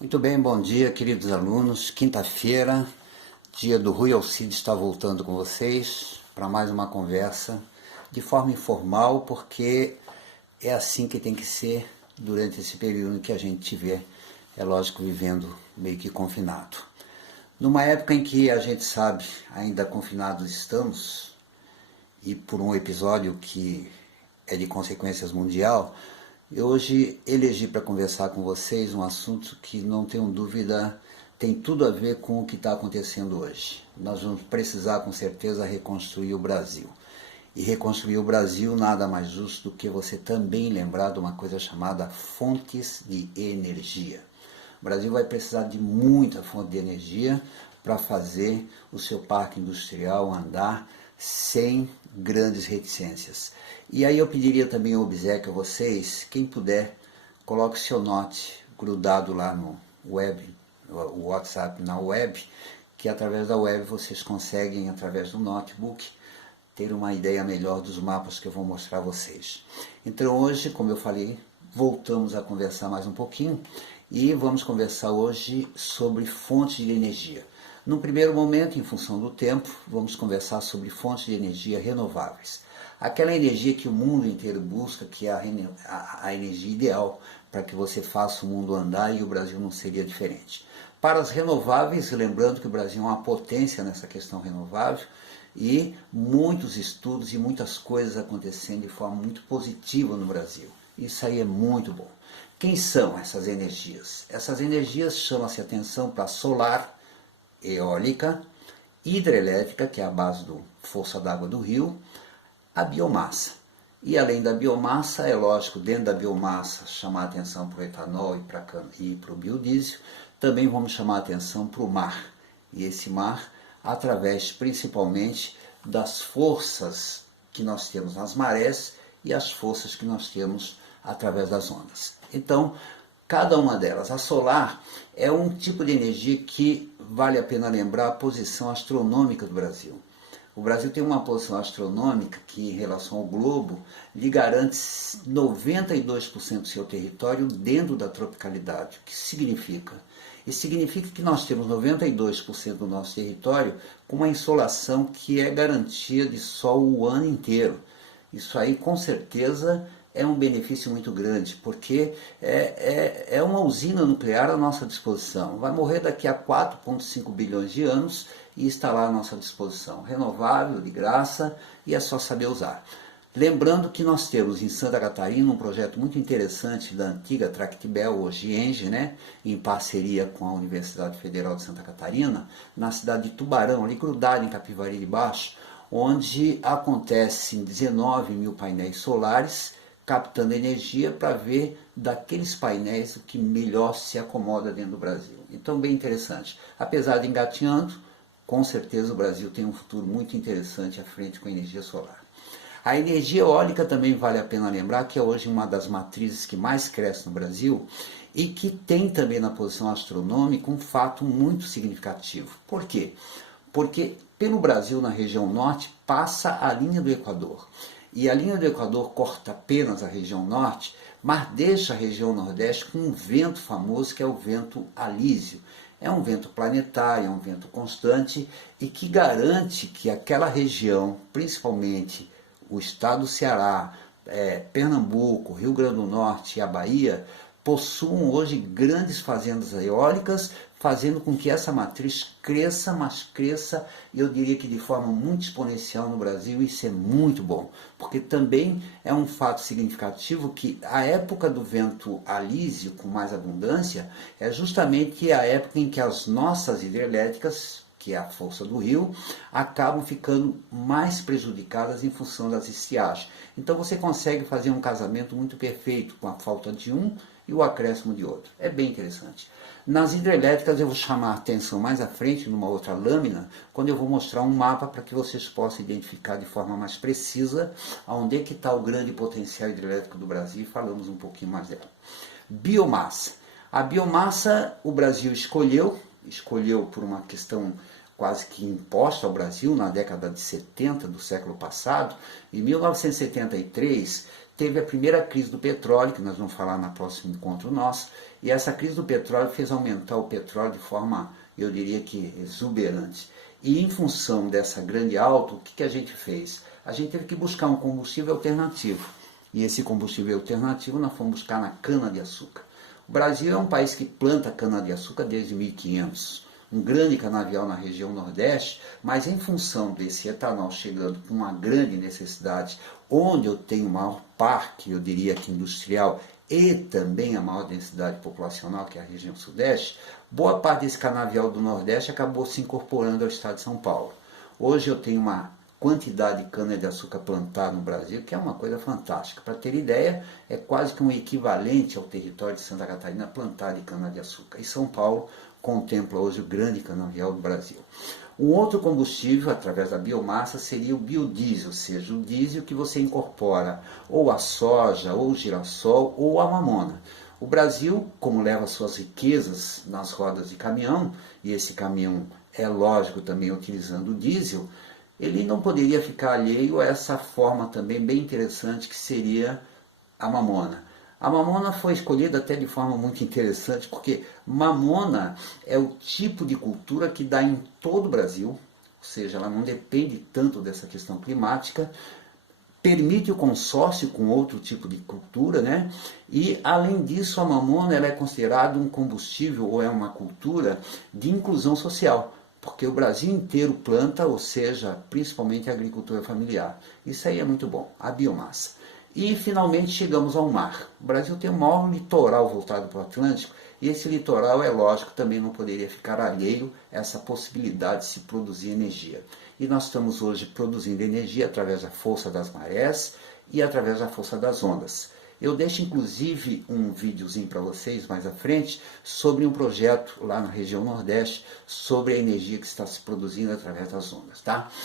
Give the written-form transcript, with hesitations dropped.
Muito bem, bom dia, queridos alunos. Quinta-feira, dia do Rui Alcide está voltando com vocês para mais uma conversa de forma informal, porque é assim que tem que ser durante esse período em que a gente estiver, é lógico, vivendo meio que confinado. Numa época em que a gente sabe, ainda confinados estamos, e por um episódio que é de consequências mundial, eu hoje elegi para conversar com vocês um assunto que, não tenho dúvida, tem tudo a ver com o que está acontecendo hoje. Nós vamos precisar, com certeza, reconstruir o Brasil. E reconstruir o Brasil nada mais justo do que você também lembrar de uma coisa chamada fontes de energia. O Brasil vai precisar de muita fonte de energia para fazer o seu parque industrial andar sem grandes reticências. E aí eu pediria também um obséquio a vocês, quem puder, coloque seu note grudado lá no web, o WhatsApp na web, que através da web vocês conseguem, através do notebook, ter uma ideia melhor dos mapas que eu vou mostrar a vocês. Então hoje, como eu falei, voltamos a conversar mais um pouquinho e vamos conversar hoje sobre fontes de energia. No primeiro momento, em função do tempo, vamos conversar sobre fontes de energia renováveis. Aquela energia que o mundo inteiro busca, que é a energia ideal para que você faça o mundo andar, e o Brasil não seria diferente. Para as renováveis, lembrando que o Brasil é uma potência nessa questão renovável, e muitos estudos e muitas coisas acontecendo de forma muito positiva no Brasil. Isso aí é muito bom. Quem são essas energias? Essas energias chamam-se atenção para solar, eólica, hidrelétrica, que é a base da força d'água do rio, a biomassa. E além da biomassa, é lógico, dentro da biomassa, chamar a atenção para o etanol e para o biodiesel, também vamos chamar a atenção para o mar. E esse mar, através principalmente das forças que nós temos nas marés e as forças que nós temos através das ondas. Então, cada uma delas. A solar é um tipo de energia que vale a pena lembrar a posição astronômica do Brasil. O Brasil tem uma posição astronômica que, em relação ao globo, lhe garante 92% do seu território dentro da tropicalidade. O que significa? Isso significa que nós temos 92% do nosso território com uma insolação que é garantia de sol o ano inteiro. Isso aí, com certeza, é um benefício muito grande, porque é uma usina nuclear à nossa disposição. Vai morrer daqui a 4,5 bilhões de anos e está lá à nossa disposição. Renovável, de graça, e é só saber usar. Lembrando que nós temos em Santa Catarina um projeto muito interessante da antiga Tractebel, hoje Engie, em parceria com a Universidade Federal de Santa Catarina, na cidade de Tubarão, ali grudado em Capivari de Baixo, onde acontecem 19 mil painéis solares, captando energia para ver daqueles painéis o que melhor se acomoda dentro do Brasil. Então, bem interessante. Apesar de engatinhando, com certeza o Brasil tem um futuro muito interessante à frente com a energia solar. A energia eólica também vale a pena lembrar que é hoje uma das matrizes que mais cresce no Brasil e que tem também na posição astronômica um fato muito significativo. Por quê? Porque pelo Brasil, na região norte, passa a linha do Equador. E a linha do Equador corta apenas a região norte, mas deixa a região nordeste com um vento famoso que é o vento alísio. É um vento planetário, é um vento constante e que garante que aquela região, principalmente o estado do Ceará, Pernambuco, Rio Grande do Norte e a Bahia, possuam hoje grandes fazendas eólicas, fazendo com que essa matriz cresça, mas cresça, eu diria que de forma muito exponencial no Brasil. Isso é muito bom, porque também é um fato significativo que a época do vento alísio com mais abundância é justamente a época em que as nossas hidrelétricas, que é a força do rio, acabam ficando mais prejudicadas em função das estiagens. Então você consegue fazer um casamento muito perfeito com a falta de um e o acréscimo de outro. É bem interessante. Nas hidrelétricas eu vou chamar a atenção mais à frente, numa outra lâmina, quando eu vou mostrar um mapa para que vocês possam identificar de forma mais precisa onde é que está o grande potencial hidrelétrico do Brasil, e falamos um pouquinho mais dela. Biomassa. A biomassa o Brasil escolheu por uma questão quase que imposta ao Brasil na década de 70 do século passado. Em 1973 teve a primeira crise do petróleo, que nós vamos falar no próximo encontro nosso, e essa crise do petróleo fez aumentar o petróleo de forma, eu diria que exuberante. E em função dessa grande alta, o que a gente fez? A gente teve que buscar um combustível alternativo. E esse combustível alternativo nós fomos buscar na cana-de-açúcar. O Brasil é um país que planta cana-de-açúcar desde 1500. Um grande canavial na região Nordeste, mas em função desse etanol chegando com uma grande necessidade, onde eu tenho o maior parque, eu diria que industrial, e também a maior densidade populacional, que é a região Sudeste, boa parte desse canavial do Nordeste acabou se incorporando ao estado de São Paulo. Hoje eu tenho uma quantidade de cana-de-açúcar plantada no Brasil, que é uma coisa fantástica. Para ter ideia, é quase que um equivalente ao território de Santa Catarina plantado de cana-de-açúcar. E São Paulo contempla hoje o grande canavial do Brasil. Um outro combustível, através da biomassa, seria o biodiesel, ou seja, o diesel que você incorpora ou a soja, ou o girassol, ou a mamona. O Brasil, como leva suas riquezas nas rodas de caminhão, e esse caminhão é lógico também utilizando o diesel, ele não poderia ficar alheio a essa forma também bem interessante que seria a mamona. A mamona foi escolhida até de forma muito interessante, porque mamona é o tipo de cultura que dá em todo o Brasil, ou seja, ela não depende tanto dessa questão climática, permite o consórcio com outro tipo de cultura, né? E além disso, a mamona ela é considerada um combustível ou é uma cultura de inclusão social, porque o Brasil inteiro planta, ou seja, principalmente a agricultura familiar. Isso aí é muito bom, a biomassa. E finalmente chegamos ao mar. O Brasil tem o maior litoral voltado para o Atlântico, e esse litoral, é lógico, também não poderia ficar alheio a essa possibilidade de se produzir energia. E nós estamos hoje produzindo energia através da força das marés e através da força das ondas. Eu deixo inclusive um videozinho para vocês mais à frente sobre um projeto lá na região Nordeste sobre a energia que está se produzindo através das ondas, tá?